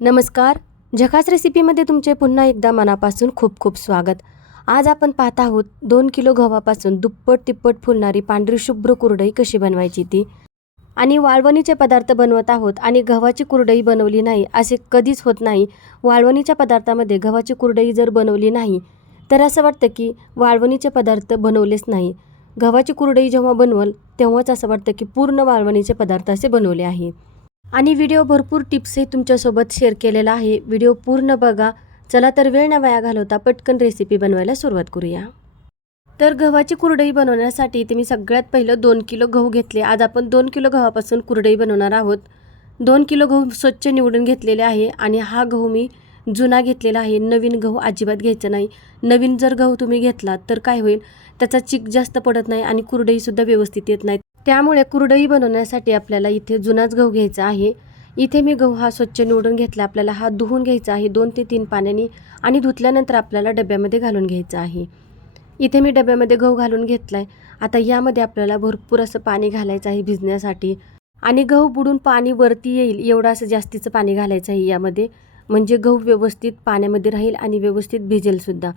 नमस्कार. झकास रेसिपीमध्ये तुमचे पुन्हा एकदा मनापासून खूप खूप स्वागत. आज आपण पाहत आहोत दोन किलो गव्हापासून दुप्पट तिप्पट फुलणारी पांढरी शुभ्र कुरडई कशी बनवायची ती? आणि वाळवणीचे पदार्थ बनवत आहोत आणि गव्हाची कुरडई बनवली नाही असे कधीच होत नाही. वाळवणीच्या पदार्थामध्ये गव्हाची कुरडई जर बनवली नाही तर असं वाटतं की वाळवणीचे पदार्थ बनवलेच नाही. गव्हाची कुरडई जेव्हा बनवल तेव्हाच असं वाटतं की पूर्ण वाळवणीचे पदार्थ असे बनवले आहे. आणि व्हिडिओ भरपूर टिप्सही तुमच्यासोबत शेअर केलेला आहे. व्हिडिओ पूर्ण बघा. चला तर वेळ न वाया घालवता पटकन रेसिपी बनवायला सुरुवात करूया. तर गव्हाची कुरडई बनवण्यासाठी ते मी सगळ्यात पहिलं दोन किलो गहू घेतले. आज आपण दोन किलो गव्हापासून कुरडई बनवणार आहोत. दोन किलो गहू स्वच्छ निवडून घेतलेले आहे आणि हा गहू मी जुना घेतलेला आहे. नवीन गहू अजिबात घ्यायचा नाही. नवीन जर गहू तुम्ही घेतला तर काय होईल? त्याचा चिक जास्त पडत नाही आणि कुरडईसुद्धा व्यवस्थित येत नाही. त्यामुळे कुरडई बनवण्यासाठी आपल्याला इथे जुनाच गहू घ्यायचा आहे. इथे मी गहू हा स्वच्छ निवडून घेतला. आपल्याला हा धुवून घ्यायचा आहे. दोन ते तीन पाण्याने आणि धुतल्यानंतर आपल्याला डब्यामध्ये घालून घ्यायचा आहे. इथे मी डब्यामध्ये गहू घालून घेतला आहे आता यामध्ये आपल्याला भरपूर असं पाणी घालायचं आहे भिजण्यासाठी. आणि गहू बुडून पाणी वरती येईल एवढं असं जास्तीचं पाणी घालायचं आहे यामध्ये. म्हणजे गहू व्यवस्थित पाण्यामध्ये राहील आणि व्यवस्थित भिजेलसुद्धा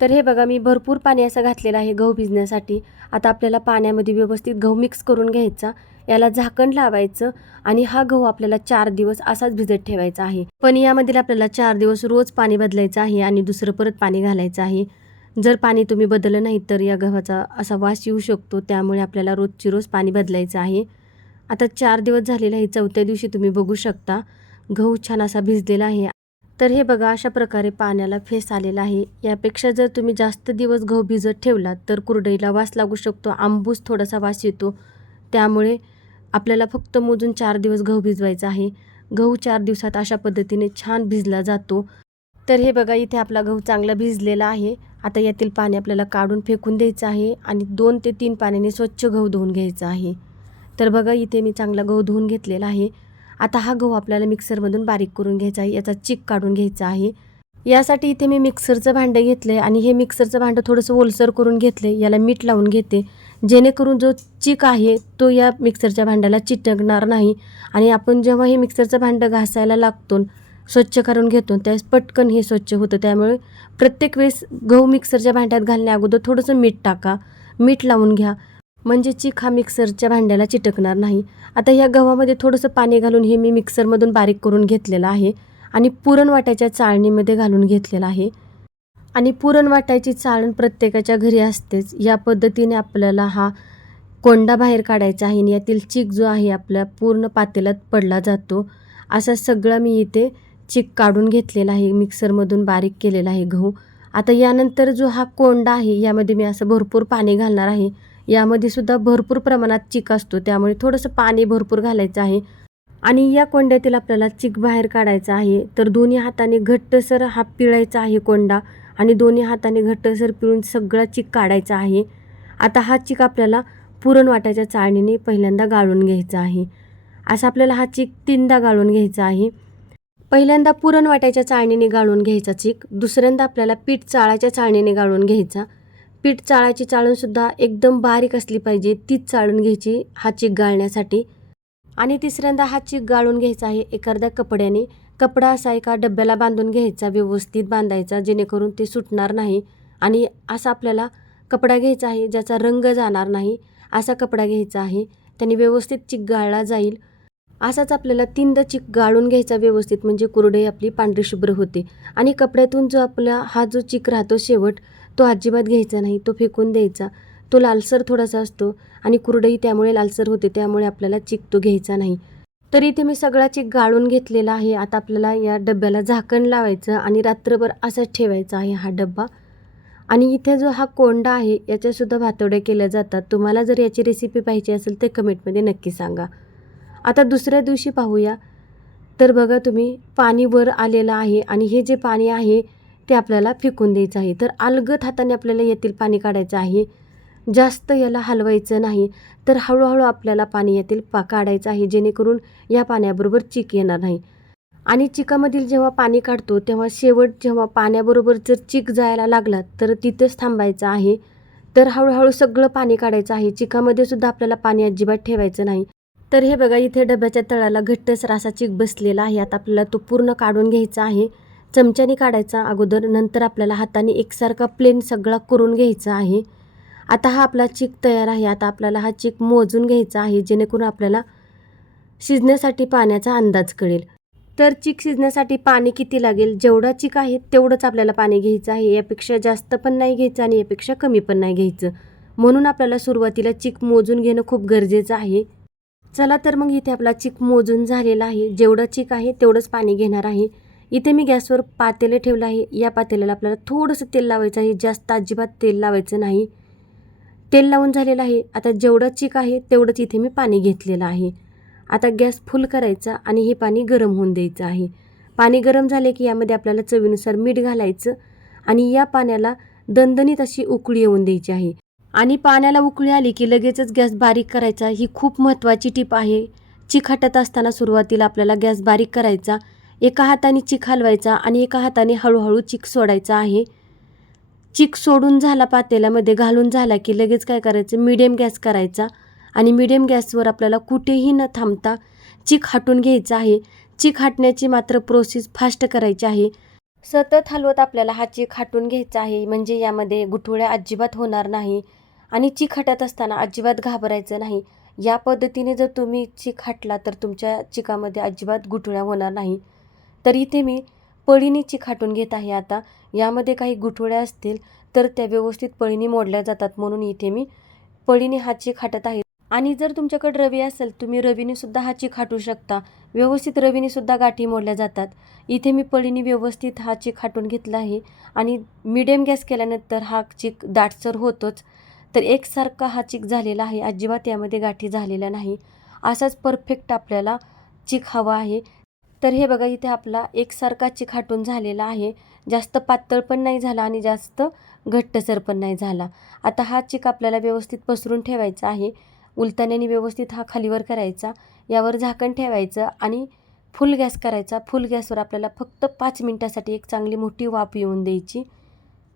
तर हे बघा मी भरपूर पाणी असं घातलेलं आहे गहू भिजण्यासाठी. आता आपल्याला पाण्यामध्ये व्यवस्थित गहू मिक्स करून घ्यायचा. याला झाकण लावायचं आणि हा गहू आपल्याला चार दिवस असाच भिजत ठेवायचा आहे. पण यामध्ये आपल्याला चार दिवस रोज पाणी बदलायचं आहे आणि दुसरं परत पाणी घालायचं आहे. जर पाणी तुम्ही बदललं नाही तर या गव्हाचा असा वास येऊ शकतो. त्यामुळे आपल्याला रोजची रोज पाणी बदलायचं आहे. आता चार दिवस झालेले आहे चौथ्या दिवशी तुम्ही बघू शकता. गहू छान असा भिजलेला आहे तर हे बघा अशा प्रकारे पाण्याला फेस आलेला आहे. यापेक्षा जर तुम्ही जास्त दिवस गहू भिजत ठेवलात तर कुरडईला वास लागू शकतो आंबूस थोडासा वास येतो. त्यामुळे आपल्याला फक्त मोजून चार दिवस गहू भिजवायचा आहे. गहू चार दिवसात अशा पद्धतीने छान भिजला जातो. तर हे बघा इथे आपला गहू चांगला भिजलेला आहे. आता यातील पाणी आपल्याला काढून फेकून द्यायचं आहे आणि दोन ते तीन पाण्याने स्वच्छ गहू धुवून घ्यायचा आहे. तर बघा इथे मी चांगला गहू धुवून घेतलेला आहे. आता हा गहू आपल्याला मिक्सरमधून बारीक करून घ्यायचा आहे याचा चिक काढून घ्यायचा आहे. यासाठी इथे मी मिक्सरचं भांडं घेतलं आहे आणि हे मिक्सरचं भांडं थोडंसं ओलसर करून घेतलं आहे याला मीठ लावून घेते. जेणेकरून जो चिक आहे तो या मिक्सरच्या भांड्याला चिटकणार नाही. आणि आपण जेव्हा हे मिक्सरचं भांडं घासायला लागतो स्वच्छ करून घेतो त्यावेळेस पटकन हे स्वच्छ होतं. त्यामुळे प्रत्येक वेळेस गहू मिक्सरच्या भांड्यात घालण्या अगोदर थोडंसं मीठ टाका. मीठ लावून घ्या. म्हणजे चीक हा मिक्सरच्या भांड्याला चिटकणार नाही. आता ह्या गव्हामध्ये थोडंसं पाणी घालून हे मी मिक्सरमधून बारीक करून घेतलेलं आहे आणि पुरण वाटायच्या चाळणीमध्ये घालून घेतलेलं आहे. आणि पुरण वाटायची चाळण प्रत्येकाच्या घरी असतेच. या पद्धतीने आपल्याला हा कोंडा बाहेर काढायचा आहे आणि यातील चीक जो आहे आपल्या पूर्ण पातेल्यात पडला जातो. असा सगळं मी इथे चीक काढून घेतलेला आहे. मिक्सरमधून बारीक केलेला आहे गहू. आता यानंतर जो हा कोंडा आहे यामध्ये मी असं भरपूर पाणी घालणार आहे. यामध्ये सुद्धा भरपूर प्रमाणात चिक असतो. त्यामुळे थोडंसं पाणी भरपूर घालायचं आहे. आणि या कोंड्यातील आपल्याला चिक बाहेर काढायचा आहे. तर दोन्ही हाताने घट्टसर हा पिळायचा आहे कोंडा आणि दोन्ही हाताने घट्टसर पिळून सगळा चिक काढायचा आहे. आता हा चिक आपल्याला पुरण वाटायच्या चाळणीने पहिल्यांदा गाळून घ्यायचा आहे. असा आपल्याला हा चिक तीनदा गाळून घ्यायचा आहे. पहिल्यांदा पुरण वाटायच्या चाळणीने गाळून घ्यायचा चिक दुसऱ्यांदा आपल्याला पीठ चाळाच्या चाळणीने गाळून घ्यायचा. पीठ चाळाची चाळणसुद्धा एकदम बारीक असली पाहिजे. तीच चाळून घ्यायची हा चीक गाळण्यासाठी. आणि तिसऱ्यांदा हा चीक गाळून घ्यायचा आहे एखाद्या कपड्याने. कपडा असा एका डब्याला बांधून घ्यायचा व्यवस्थित बांधायचा जेणेकरून ते सुटणार नाही. आणि असा आपल्याला कपडा घ्यायचा आहे ज्याचा रंग जाणार नाही असा कपडा घ्यायचा आहे. त्याने व्यवस्थित चिक गाळला जाईल. असाच आपल्याला तीनदा चिक गाळून घ्यायचा व्यवस्थित म्हणजे कुरडई आपली पांढरी शुभ्र होते. आणि कपड्यातून जो आपला हा जो चिक राहतो शेवट तो अजिबात घ्यायचा नाही तो फेकून द्यायचा. तो लालसर थोडासा असतो आणि कुरडई त्यामुळे लालसर होते त्यामुळे आपल्याला चिक तो घ्यायचा नाही. तर इथे मी सगळा चिक गाळून घेतलेला आहे. आता आपल्याला या डब्याला झाकण लावायचं आणि रात्रभर असाच ठेवायचा आहे हा डब्बा. आणि इथे जो हा कोंडा आहे याच्यासुद्धा भातवड्या केल्या जातात. तुम्हाला जर याची रेसिपी पाहिजे असेल तर कमेंटमध्ये नक्की सांगा. आता दुसऱ्या दिवशी पाहूया. तर बघा तुम्ही पाणी वर आलेलं आहे आणि हे जे पाणी आहे ते आपल्याला फेकून द्यायचं आहे. तर अलगद हाताने आपल्याला यातील पाणी काढायचं आहे. जास्त याला हलवायचं नाही तर हळूहळू आपल्याला पाणी यातील पा काढायचं आहे जेणेकरून या पाण्याबरोबर चीक येणार नाही. आणि चिकामधील जेव्हा पाणी काढतो तेव्हा शेवट जेव्हा पाण्याबरोबर जर चीक जायला लागला तर तिथेच थांबायचं आहे. तर हळूहळू सगळं पाणी काढायचं आहे. चिकामध्ये सुद्धा आपल्याला पाणी अजिबात ठेवायचं नाही. तर हे बघा इथे डब्याच्या तळाला घट्टसर असा चिक बसलेला आहे. आता आपल्याला तो पूर्ण काढून घ्यायचा आहे. चमच्याने काढायचा अगोदर नंतर आपल्याला हाताने एकसारखा प्लेन सगळा करून घ्यायचा आहे. आता हा आपला चिक तयार आहे. आता आपल्याला हा चिक मोजून घ्यायचा आहे जेणेकरून आपल्याला शिजण्यासाठी पाण्याचा अंदाज कळेल. तर चिक शिजण्यासाठी पाणी किती लागेल? जेवढा चिक आहे तेवढंच आपल्याला पाणी घ्यायचं आहे. यापेक्षा जास्त पण नाही घ्यायचं आणि यापेक्षा कमी पण नाही घ्यायचं. म्हणून आपल्याला सुरुवातीला चिक मोजून घेणं खूप गरजेचं आहे. चला तर मग इथे आपला चिक मोजून झालेला आहे. जेवढं चिक आहे तेवढंच पाणी घेणार आहे. इथे मी गॅसवर पातेले ठेवलं आहे. या पातेल्याला आपल्याला थोडंसं तेल लावायचं आहे. जास्त अजिबात तेल लावायचं नाही. तेल लावून झालेलं आहे. आता जेवढं चिक आहे तेवढंच इथे मी पाणी घेतलेलं आहे. आता गॅस फुल करायचा आणि हे पाणी गरम होऊन द्यायचं आहे. पाणी गरम झाले की यामध्ये आपल्याला चवीनुसार मीठ घालायचं आणि या पाण्याला दणदणीत अशी उकळी येऊन द्यायची आहे. आणि पाण्याला उकळी आली की लगेचच गॅस बारीक करायचा. ही खूप महत्त्वाची टीप आहे. चिक असताना सुरुवातीला आपल्याला गॅस बारीक करायचा. एका हाताने चिक हलवायचा आणि एका हाताने हळूहळू चिक सोडायचा आहे. चिक सोडून झाला पातेल्यामध्ये घालून झाला की लगेच काय करायचं? मिडियम गॅस करायचा. आणि मिडियम गॅसवर आपल्याला कुठेही न थांबता चिक हाटून घ्यायचा आहे. चिक हाटण्याची मात्र प्रोसेस फास्ट करायची आहे. सतत हलवत आपल्याला हा चिक हाटून घ्यायचा आहे. म्हणजे यामध्ये गुठोळ्या अजिबात होणार नाही. आणि चिक हटत असताना अजिबात घाबरायचं नाही. या पद्धतीने जर तुम्ही चिक हाटला तर तुमच्या चिकामध्ये अजिबात गुठोळ्या होणार नाही. तर इथे मी पळीने चिखाटून हाटून घेत आहे आता. यामध्ये काही गुठोळ्या असतील तर त्या व्यवस्थित पळीने मोडल्या जातात म्हणून इथे मी पळीने हा चिखाटत हाटत आहे. आणि जर तुमच्याकडे रवी असेल तुम्ही रवीने सुद्धा हा चिखाटू हाटू शकता. व्यवस्थित रवीने सुद्धा गाठी मोडल्या जातात. इथे मी पळीने व्यवस्थित हा चिखाटून हाटून घेतला आहे. आणि मिडियम गॅस केल्यानंतर हा चिक दाटसर होतोच. तर एकसारखा हा चिक झालेला आहे. अजिबात यामध्ये गाठी झालेल्या नाही. असाच परफेक्ट आपल्याला चिक हवा आहे. तर हे बघा इथे आपला एकसारखा चिक झालेला आहे. जास्त पातळ पण नाही झाला आणि जास्त घट्टसर पण नाही झाला. आता हा चिक आपल्याला व्यवस्थित पसरून ठेवायचा आहे. उलताण्याने व्यवस्थित हा खालीवर करायचा. यावर झाकण ठेवायचं आणि फुल गॅस करायचा. फुल गॅसवर आपल्याला फक्त पाच मिनटासाठी एक चांगली मोठी वाफ येऊन द्यायची.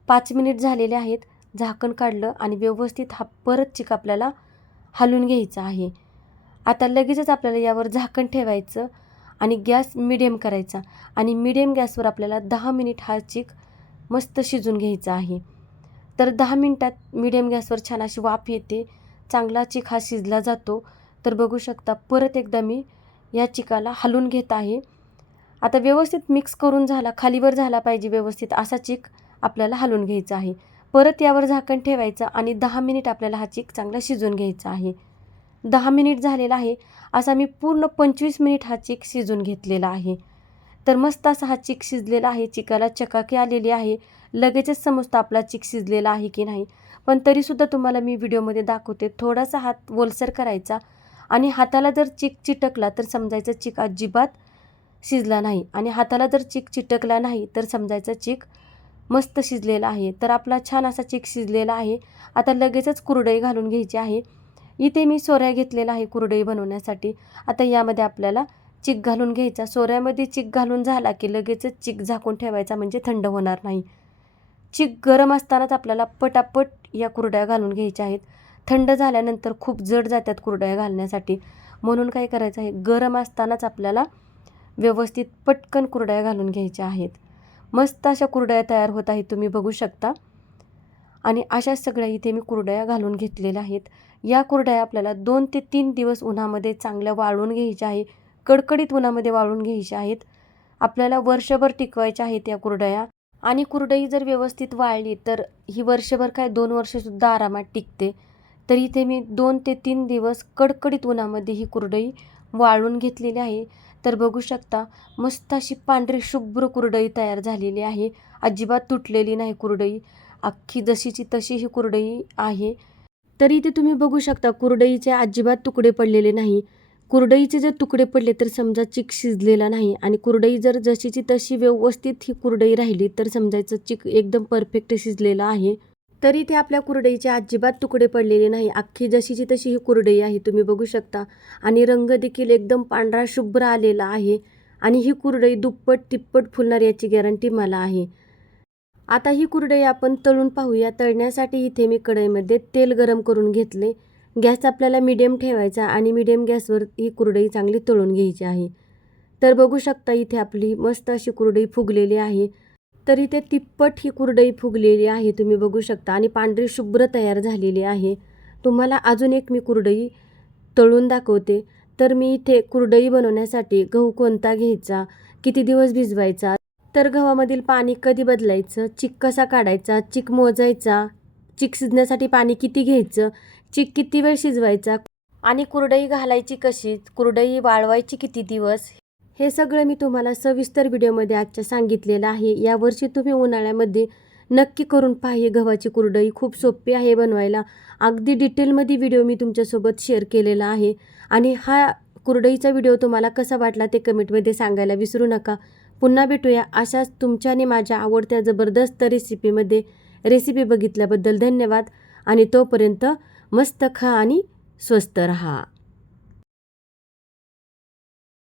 पाच मिनिट झालेले आहेत. झाकण काढलं आणि व्यवस्थित हा परत चिक आपल्याला हलून घ्यायचा आहे. आता लगेचच आपल्याला यावर झाकण ठेवायचं. आणि गॅस मिडियम करायचा. आणि मिडियम गॅसवर आपल्याला दहा मिनिट हा चिक मस्त शिजून घ्यायचा आहे. तर दहा मिनटात मिडियम गॅसवर छान अशी वाफ येते. चांगला चिक हा शिजला जातो. तर बघू शकता परत एकदा मी या चिकाला हलवून घेत आहे. आता व्यवस्थित मिक्स करून झाला खालीवर झाला पाहिजे व्यवस्थित असा चिक आपल्याला हलवून घ्यायचा आहे. परत यावर झाकण ठेवायचं आणि दहा मिनिट आपल्याला हा चिक चांगला शिजून घ्यायचा आहे. दहा मिनिट झालेला आहे. असा मी पूर्ण पंचवीस मिनिट हा चिक शिजून घेतलेला आहे. तर मस्त असा हा चिक शिजलेला आहे. चिकाला चकाकी आलेली आहे. लगेचच समजतं आपला चिक शिजलेला आहे की नाही. पण तरीसुद्धा तुम्हाला मी व्हिडिओमध्ये दाखवते. थोडासा हात ओलसर करायचा आणि हाताला जर चिक चिटकला तर समजायचं चिक अजिबात शिजला नाही. आणि हाताला जर चिक चिटकला नाही तर समजायचं चिक मस्त शिजलेला आहे. तर आपला छान असा चिक शिजलेला आहे. आता लगेचच कुरडई घालून घ्यायची आहे. इथे मी सोऱ्या घेतलेला आहे कुरडई बनवण्यासाठी. आता यामध्ये आपल्याला चिक घालून घ्यायचा. सोऱ्यामध्ये चिक घालून झाला की लगेचच चिक झाकून ठेवायचा म्हणजे थंड होणार नाही. चिक गरम असतानाच आपल्याला पटापट या कुरड्या घालून घ्यायच्या आहेत. थंड झाल्यानंतर खूप जड जातात कुरड्या घालण्यासाठी. म्हणून काय करायचं आहे? गरम असतानाच आपल्याला व्यवस्थित पटकन कुरड्या घालून घ्यायच्या आहेत. मस्त अशा कुरड्या तयार होत आहेत तुम्ही बघू शकता. आणि अशा सगळ्या इथे मी कुरडया घालून घेतलेल्या आहेत. या कुरडया आपल्याला दोन ते तीन दिवस उन्हामध्ये चांगल्या वाळून घ्यायच्या आहे कडकडीत उन्हामध्ये वाळून घ्यायच्या आहेत. आपल्याला वर्षभर टिकवायच्या आहेत या कुरडया. आणि कुरडई जर व्यवस्थित वाळली तर ही वर्षभर काय दोन वर्षसुद्धा आरामात टिकते. तर इथे मी दोन ते तीन दिवस कडकडीत उन्हामध्ये ही कुरडई वाळून घेतलेली आहे. तर बघू शकता मस्त अशी पांढरी शुभ्र कुरडई तयार झालेली आहे. अजिबात तुटलेली नाही कुरडई. अख्खी जशीची तशी ही कुरडई आहे. तरी इथे तुम्ही बघू शकता कुरडईचे अजिबात तुकडे पडलेले नाही. कुरडईचे जर तुकडे पडले तर समजा चिक शिजलेला नाही आणि कुरडई जर जशीची तशी व्यवस्थित ही कुरडई राहिली तर समजायचं चिक एकदम परफेक्ट शिजलेला आहे. तरी ते आपल्या कुरडईचे अजिबात तुकडे पडलेले नाही. अख्खी जशीची तशी ही कुरडई आहे तुम्ही बघू शकता. आणि रंग देखील एकदम पांढरा शुभ्र आलेला आहे. आणि ही कुरडई दुप्पट तिप्पट फुलणार याची गॅरंटी मला आहे. आता ही कुरडई आपण तळून पाहूया. तळण्यासाठी इथे मी कढईमध्ये तेल गरम करून घेतले. गॅस आपल्याला मिडियम ठेवायचा आणि मिडियम गॅसवर ही कुरडई चांगली तळून घ्यायची आहे. तर बघू शकता इथे आपली मस्त अशी कुरडई फुगलेली आहे. तर इथे तिप्पट ही कुरडई फुगलेली आहे तुम्ही बघू शकता. आणि पांढरी शुभ्र तयार झालेली आहे. तुम्हाला अजून एक मी कुरडई तळून दाखवते. तर मी इथे कुरडई बनवण्यासाठी गहू कोणता घ्यायचा किती दिवस भिजवायचा तर गव्हामधील पाणी कधी बदलायचं? चिक कसा काढायचा? चिक मोजायचा? चिक शिजण्यासाठी पाणी किती घ्यायचं? चिक किती वेळ शिजवायचा? आणि कुरडई घालायची कशी? कुरडई वाळवायची किती दिवस? हे सगळं मी तुम्हाला सविस्तर व्हिडिओमध्ये आजच्या सांगितलेलं आहे. यावर्षी तुम्ही उन्हाळ्यामध्ये नक्की करून पाहिजे गव्हाची कुरडई. खूप सोपी आहे बनवायला. अगदी डिटेलमध्ये व्हिडिओ मी तुमच्यासोबत शेअर केलेला आहे. आणि हा कुरडईचा व्हिडिओ तुम्हाला कसा वाटला ते कमेंटमध्ये सांगायला विसरू नका. पुन्हा भेटूया अशाच तुमच्या आणि माझ्या आवडत्या जबरदस्त रेसिपीमध्ये रेसिपी बघितल्याबद्दल धन्यवाद आणि तोपर्यंत मस्त खा आणि स्वस्त रहा.